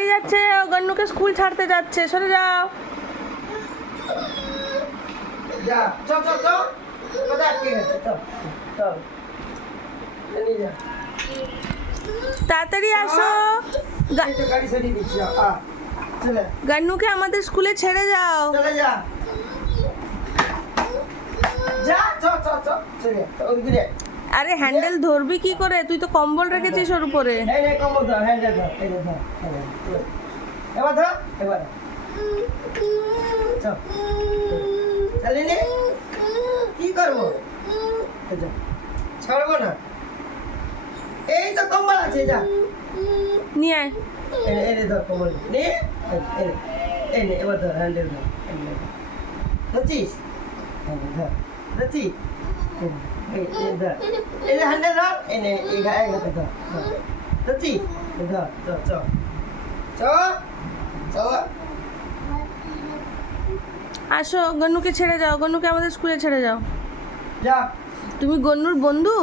গাড়ি যাচ্ছে, ও গন্নুকে স্কুল ছাড়তে যাচ্ছে, সরে যাও। যা চ চ চ কোথায় আটকে গেছে চল চল নিয়ে যা তাড়াতাড়ি আসো। এই তো গাড়ি সরিয়ে দিচ্ছি চলে গন্নুকে আমাদের স্কুলে ছেড়ে যাও। চলে যা যা চ চ চ চলে ওদিকে যা আরে হ্যান্ডেল ধরবি কি করে? তুই তো কম্বল রেখেছিস ওর উপরে। এই নে কম্বল ধর হ্যান্ডেল ধর এই ধর এবার ধর এবার চল চলে নে কি করবো যা ছাড়বো না এই তো কম্বল আছে যা নিয়ে আয়। এনে ধর কম্বল নে এনে এবার ধর হ্যান্ডেল ধর ধরছিস ধর ধরছি এই ধর এই যে হ্যান্ডেল ধর এনে এই গায়ে ধর ধরছি ধর ধর চ চ চ আসো, গন্নুকে ছেড়ে যাও, গন্নুকে আমাদের স্কুলে ছেড়ে যাও। যা তুমি গন্নুর বন্ধু?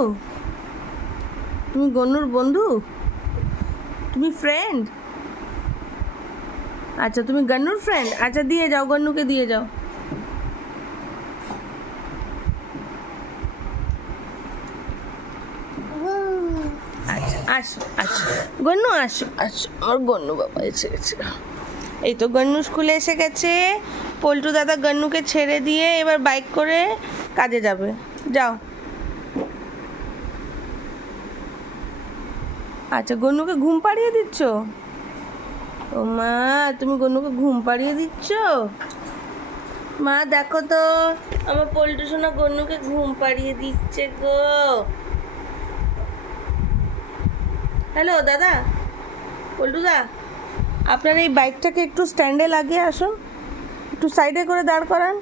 তুমি গন্নুর বন্ধু? তুমি ফ্রেন্ড? আচ্ছা, তুমি গন্নুর ফ্রেন্ড? আচ্ছা, দিয়ে যাও, গন্নুকে দিয়ে যাও। আচ্ছা, আসো আসো গন্নু, আসো আসো, আমার গন্নু বাবা এসে গেছে। এই তো গন্নু স্কুলে এসে গেছে। পল্টু দাদা গন্নুকে ছেড়ে দিয়ে এবার বাইক করে কাজে যাবে। যাও। আচ্ছা, গন্নুকে ঘুম পাড়িয়ে দিচ্ছ? ও মা, তুমি গন্নুকে ঘুম পাড়িয়ে দিচ্ছ? মা দেখো তো, আমার পল্টু সোনা গন্নুকে ঘুম পাড়িয়ে দিচ্ছে গো। হ্যালো দাদা, পল্টুদা, আপনার এই বাইকটাকে একটু স্ট্যান্ডে লাগিয়ে আসুন, একটু সাইডে করে দাঁড় করান।